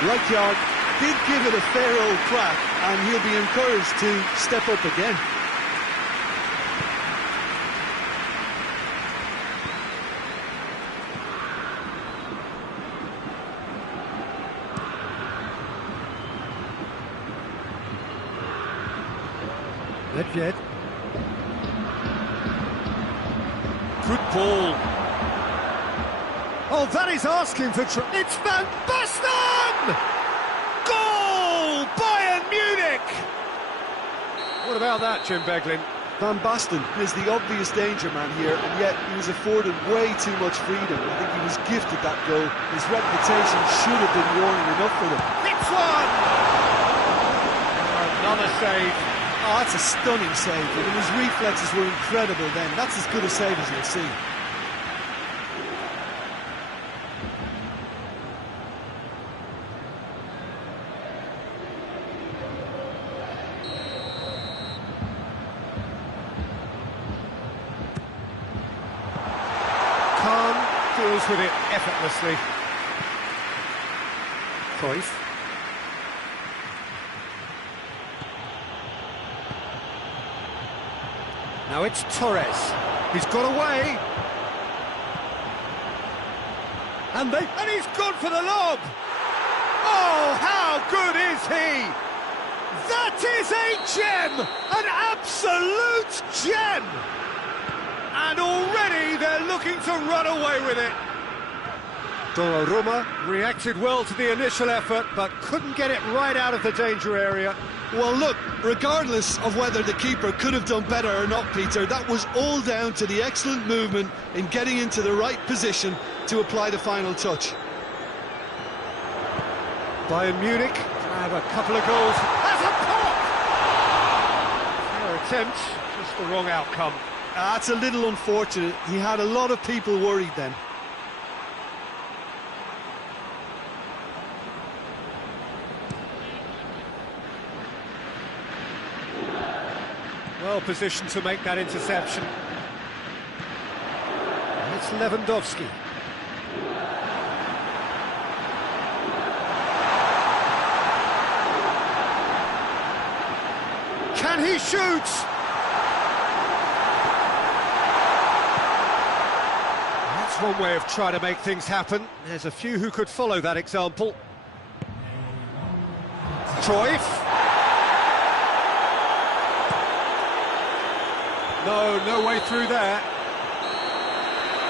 Rijkaard did give it a fair old crack, and he'll be encouraged to step up again. Nedved. Good ball. Oh, that is asking for it's Van Basten! Goal! Bayern Munich! What about that, Jim Beglin? Van Basten is the obvious danger man here, and yet he was afforded way too much freedom. I think he was gifted that goal. His reputation should have been warning enough for him. Hits one! Another save. Oh, that's a stunning save. I mean, his reflexes were incredible then. That's as good a save as you'll see. Khan deals with it effortlessly. Cruyff. Now it's Torres. He's got away. And he's gone for the lob. Oh, how good is he? That is a gem! An absolute gem! And already they're looking to run away with it. Donnarumma reacted well to the initial effort, but couldn't get it right out of the danger area. Well, look, regardless of whether the keeper could have done better or not, Peter, that was all down to the excellent movement in getting into the right position to apply the final touch. Bayern Munich have a couple of goals. That's a pop! Fair attempt, just the wrong outcome. That's a little unfortunate. He had a lot of people worried then. Well positioned to make that interception. And it's Lewandowski. Can he shoot? That's one way of trying to make things happen. There's a few who could follow that example. Cruyff. No way through there.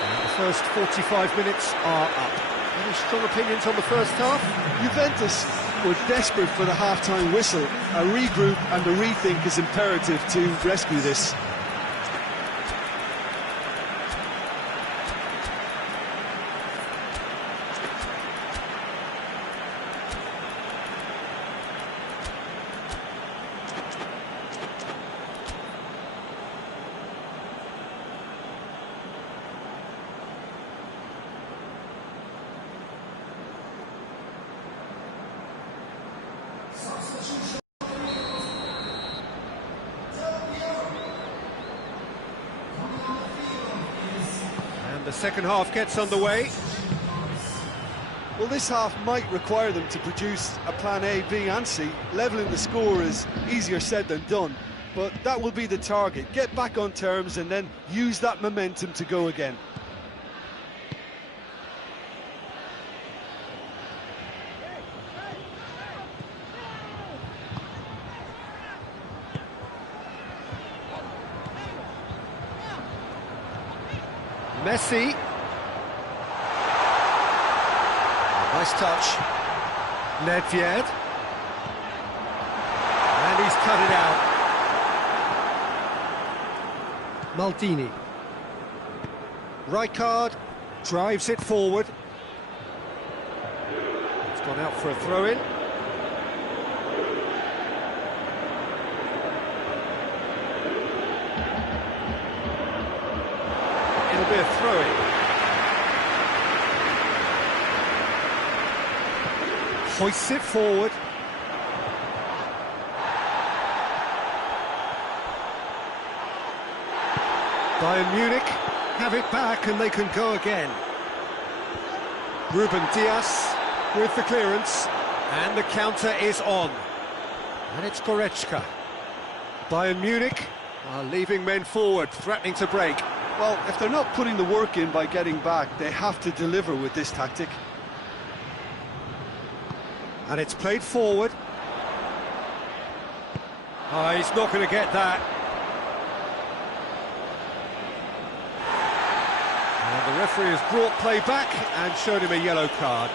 And the first 45 minutes are up. Any strong opinions on the first half? Juventus were desperate for the half-time whistle. A regroup and a rethink is imperative to rescue this. The second half gets underway. Well, this half might require them to produce a plan A, B and C. Levelling the score is easier said than done, but that will be the target. Get back on terms and then use that momentum to go again. Messi. Nice touch. Nedved. And he's cut it out. Maldini. Rijkaard drives it forward. It's gone out for a throw-in. It'll be a throw-in. Hoists it forward. Bayern Munich have it back and they can go again. Ruben Dias with the clearance and the counter is on. And it's Goretzka. Bayern Munich are leaving men forward, threatening to break. Well, if they're not putting the work in by getting back, they have to deliver with this tactic. And it's played forward. Oh, he's not going to get that. And the referee has brought play back and showed him a yellow card.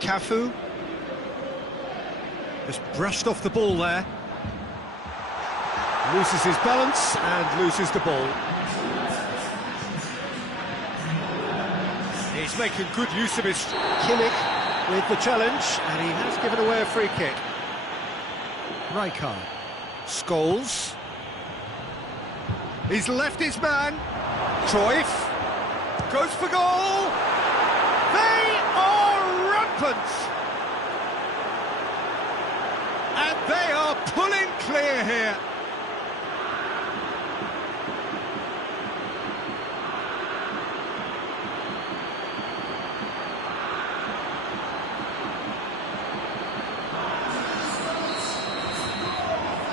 Cafu. Just brushed off the ball there. Loses his balance and loses the ball. He's making good use of his... Kimmich with the challenge, and he has given away a free kick. Rijkaard. Scholes. He's left his man. Cruyff goes for goal. They are rampant. And they are pulling clear here.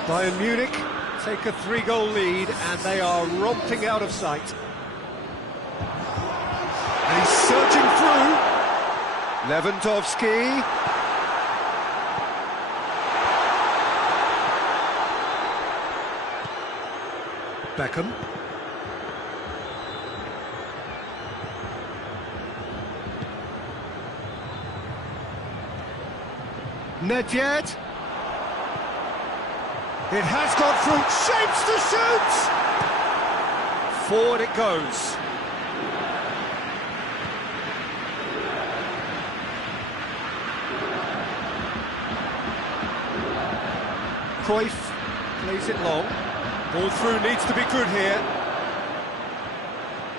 Bayern Munich take a 3-goal lead and they are romping out of sight. And he's surging through. Lewandowski. Beckham. Nedved. It has gone through, shapes to shoot! Forward it goes. Cruyff plays it long. Ball through needs to be good here.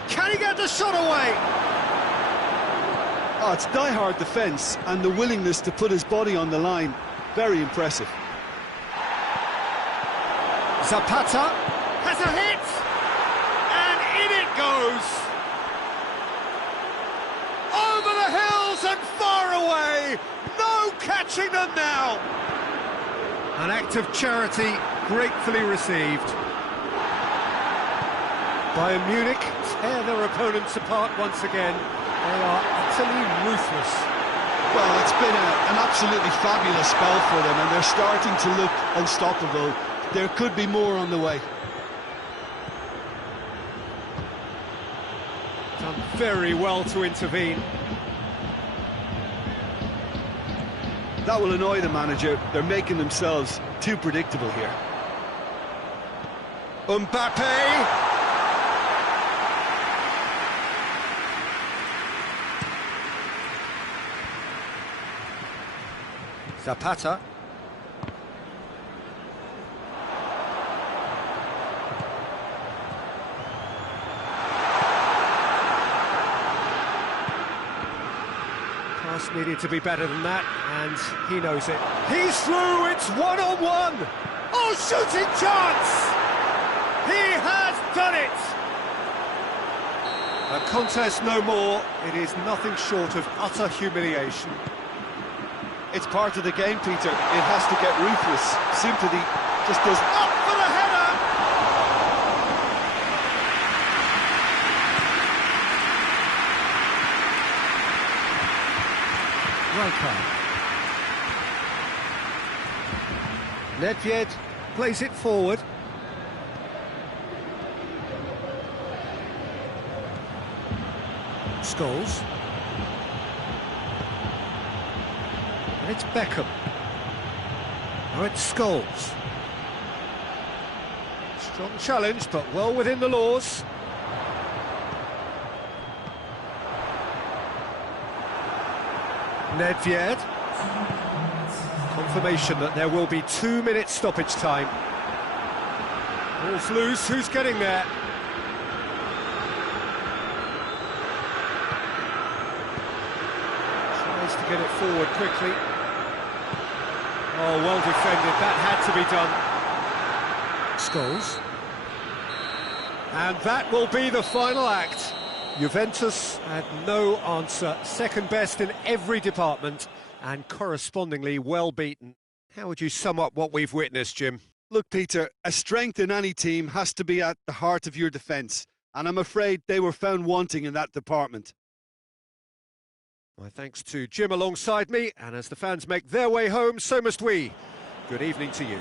Can he get the shot away? Oh, it's die-hard defence and the willingness to put his body on the line. Very impressive. Zapata has a hit, and in it goes. Over the hills and far away, no catching them now. An act of charity gratefully received. Bayern Munich tear their opponents apart once again. They are utterly ruthless. Well, it's been an absolutely fabulous spell for them, and they're starting to look unstoppable. There could be more on the way. Done very well to intervene. That will annoy the manager. They're making themselves too predictable here. Mbappe. Zapata. Pass needed to be better than that, and he knows it. He's through, it's one-on-one! Oh, shooting chance! He has done it! A contest no more, it is nothing short of utter humiliation. It's part of the game, Peter. It has to get ruthless. Sympathy just does... Up for the header! Rijkaard. Nedved plays it forward. Scholes. And it's Beckham. Now it's Scholes. Strong challenge, but well within the laws. Nedved. Confirmation that there will be 2 minutes stoppage time. Ball's loose, who's getting there? Tries to get it forward quickly. Oh, well defended, that had to be done. Scholes. And that will be the final act. Juventus had no answer, second best in every department and correspondingly well beaten. How would you sum up what we've witnessed, Jim? Look, Peter, a strength in any team has to be at the heart of your defence, and I'm afraid they were found wanting in that department. My thanks to Jim alongside me, and as the fans make their way home, so must we. Good evening to you.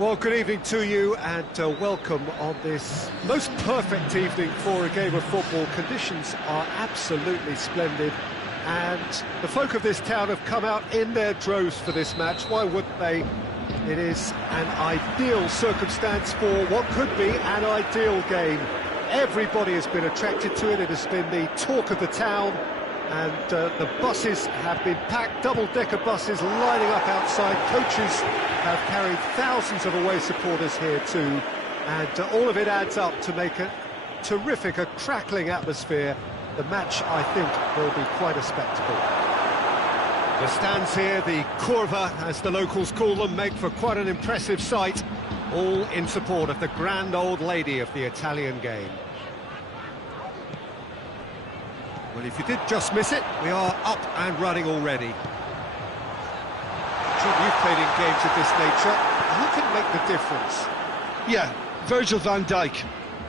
Well, good evening to you and welcome on this most perfect evening for a game of football. Conditions are absolutely splendid and the folk of this town have come out in their droves for this match. Why wouldn't they? It is an ideal circumstance for what could be an ideal game. Everybody has been attracted to it. It has been the talk of the town. And the buses have been packed, double-decker buses lining up outside. Coaches have carried thousands of away supporters here too. And all of it adds up to make a terrific, a crackling atmosphere. The match, I think, will be quite a spectacle. The stands here, the curva, as the locals call them, make for quite an impressive sight. All in support of the grand old lady of the Italian game. Well, if you did just miss it, we are up and running already. John, you've played in games of this nature. Who can make the difference? Yeah, Virgil van Dijk.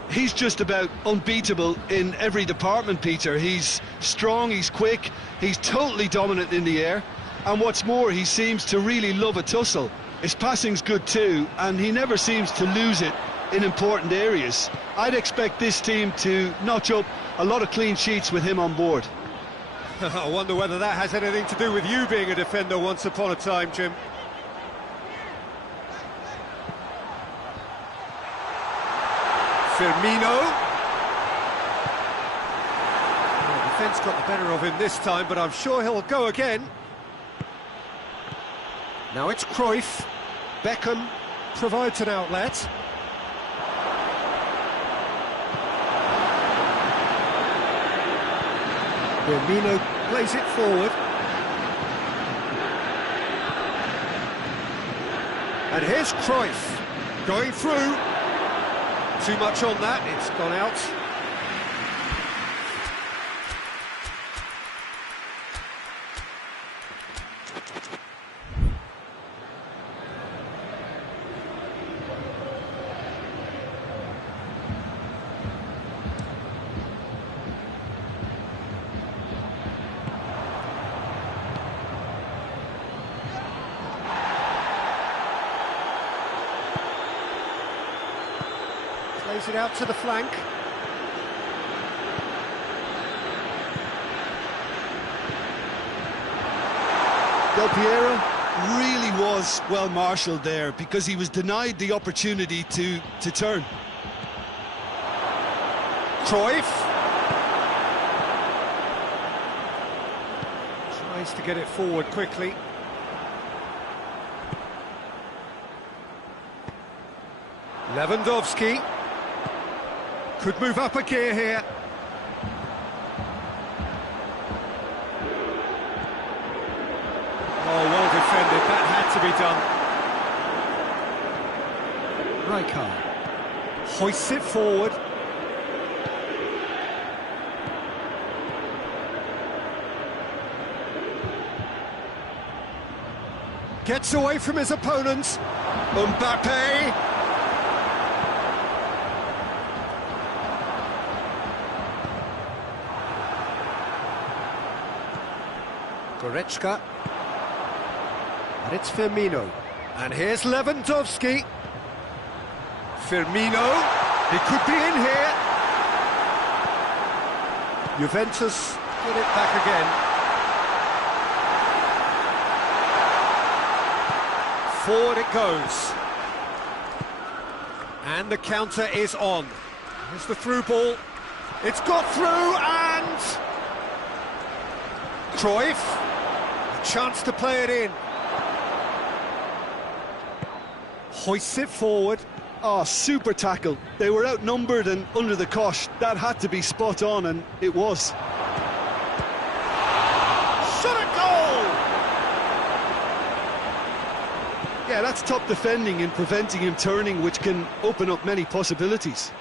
He's just about unbeatable in every department, Peter. He's strong, he's quick, he's totally dominant in the air. And what's more, he seems to really love a tussle. His passing's good too, and he never seems to lose it in important areas. I'd expect this team to notch up a lot of clean sheets with him on board. I wonder whether that has anything to do with you being a defender once upon a time, Jim. Firmino. Well, the defence got the better of him this time, but I'm sure he'll go again. Now it's Cruyff. Beckham provides an outlet. Firmino plays it forward. And here's Cruyff going through. Too much on that, it's gone out. Plays it out to the flank. Del Piero really was well marshalled there because he was denied the opportunity to turn. Cruyff tries to get it forward quickly. Lewandowski could move up a gear here. Oh, well defended, that had to be done. Rijkaard hoists it forward. Gets away from his opponents. Mbappe. Goretzka, and it's Firmino, and here's Lewandowski. Firmino, he could be in here. Juventus get it back again. Forward it goes, and the counter is on. Here's the through ball. It's got through, and Cruyff. Chance to play it in. Hoists it forward. Oh, super tackle. They were outnumbered and under the cosh. That had to be spot on, and it was. Shot at goal! Yeah, that's top defending and preventing him turning, which can open up many possibilities.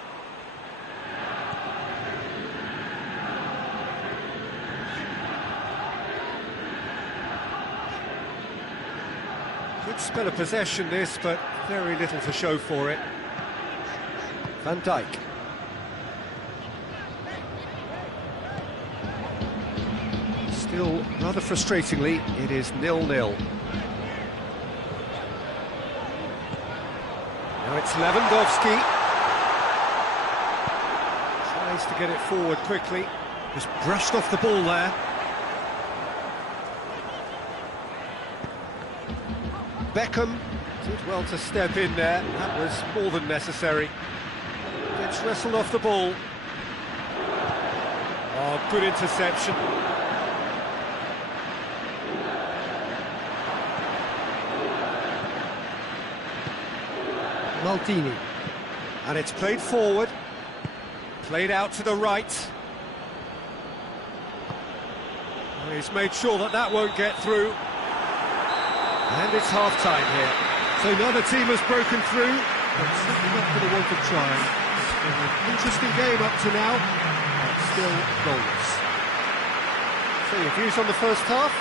Good spell of possession this, but very little to show for it. Van Dijk. Still, rather frustratingly, it is 0-0. Lewandowski. Tries to get it forward quickly. Just brushed off the ball there. Beckham did well to step in there. That was more than necessary. Gets wrestled off the ball. Oh, good interception. Maldini. And it's played forward. Played out to the right. Well, he's made sure that that won't get through. And it's half-time here. So neither team has broken through, but certainly not for the want of trying. It's been an interesting game up to now, but still goalless. So your views on the first half?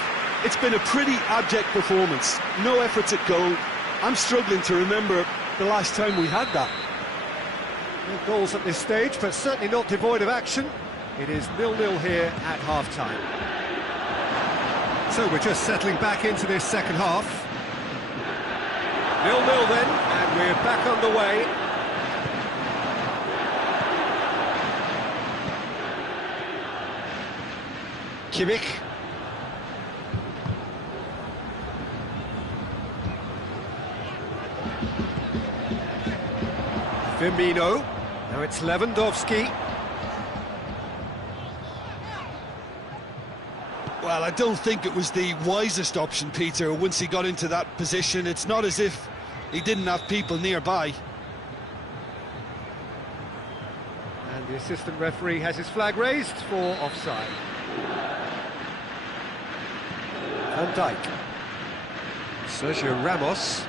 It's been a pretty abject performance. No efforts at goal. I'm struggling to remember the last time we had that. No goals at this stage, but certainly not devoid of action. It is 0-0 here at half-time. So we're just settling back into this second half. 0-0 then, and we're back underway. Kimmich. Firmino. Now it's Lewandowski. Well, I don't think it was the wisest option, Peter, once he got into that position. It's not as if he didn't have people nearby. And the assistant referee has his flag raised for offside. Van Dijk. Sergio Ramos.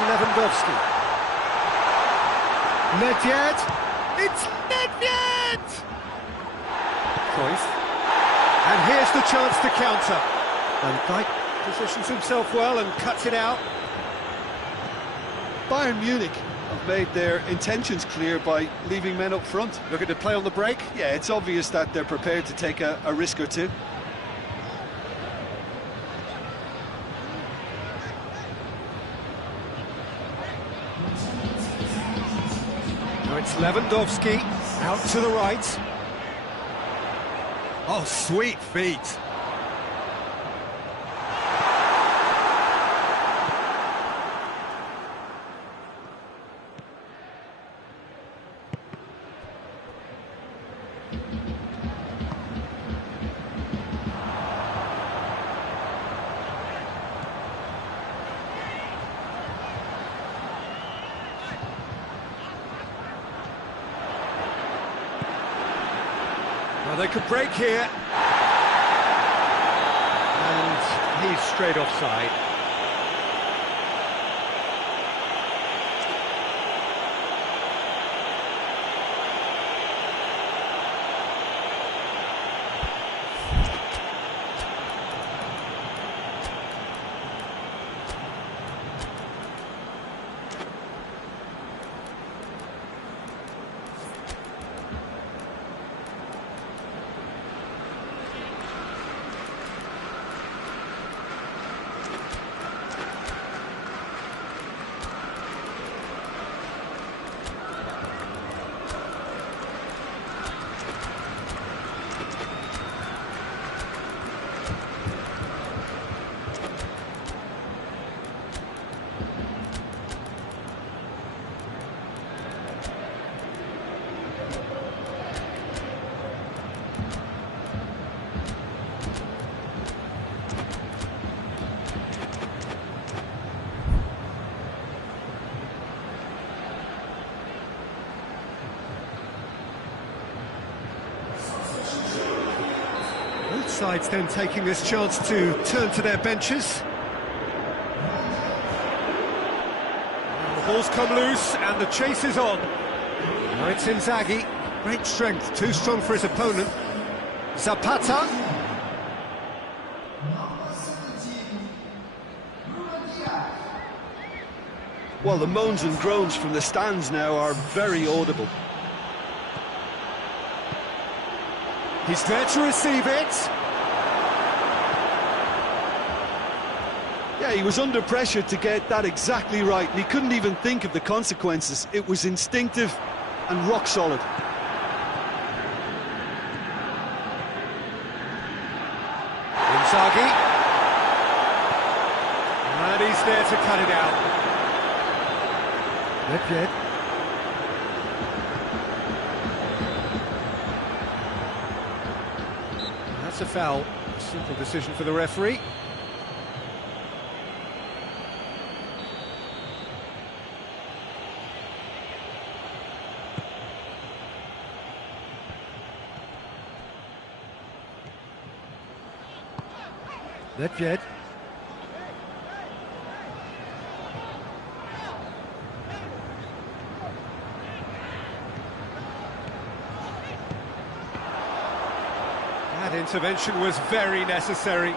Lewandowski. Nedved. It's Nedved! Cruyff. And here's the chance to counter. Van Dijk positions himself well and cuts it out. Bayern Munich have made their intentions clear by leaving men up front. Looking to play on the break. Yeah, it's obvious that they're prepared to take a risk or two. Now it's Lewandowski, out to the right. Oh, sweet feet. Well, they could break here. And he's straight offside. Both sides then taking this chance to turn to their benches. And the ball's come loose and the chase is on. Now it's Inzaghi. Great strength, too strong for his opponent. Zapata. Well, the moans and groans from the stands now are very audible. He's there to receive it. Yeah, he was under pressure to get that exactly right, and he couldn't even think of the consequences. It was instinctive and rock solid. Inzaghi. And he's there to cut it out. Lepid. That's a foul. Simple decision for the referee. Lepid. That intervention was very necessary.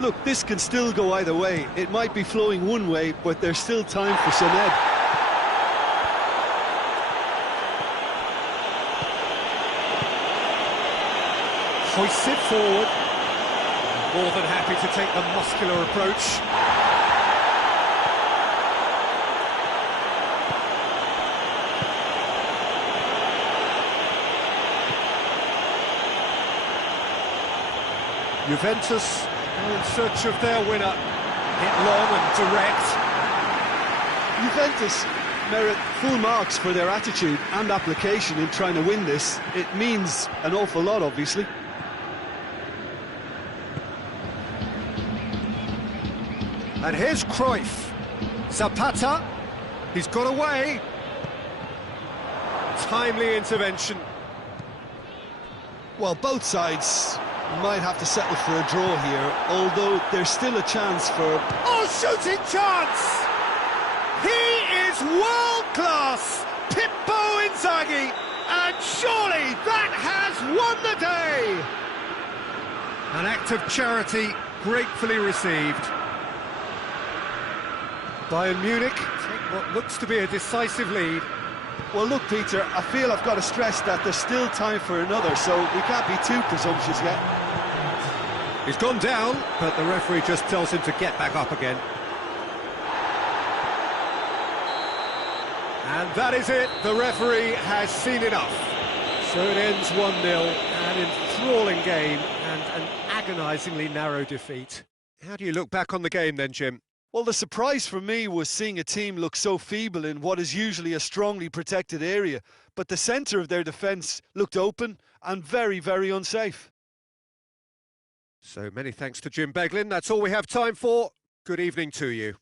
Look, this can still go either way. It might be flowing one way, but there's still time for some ebb. Hoists it forward. More than happy to take the muscular approach. Juventus are in search of their winner. Hit long and direct. Juventus merit full marks for their attitude and application in trying to win this. It means an awful lot, obviously. And here's Cruyff. Zapata. He's got away. Timely intervention. Well, both sides might have to settle for a draw here, although there's still a chance for... Oh, shooting chance! He is world-class! Pippo Inzaghi! And surely that has won the day! An act of charity gratefully received. Bayern Munich take what looks to be a decisive lead. Well, look, Peter, I feel I've got to stress that there's still time for another, so we can't be too presumptuous yet. He's gone down, but the referee just tells him to get back up again. And that is it. The referee has seen enough. So it ends 1-0, an enthralling game and an agonisingly narrow defeat. How do you look back on the game then, Jim? Well, the surprise for me was seeing a team look so feeble in what is usually a strongly protected area, but the centre of their defence looked open and very, very unsafe. So many thanks to Jim Beglin. That's all we have time for. Good evening to you.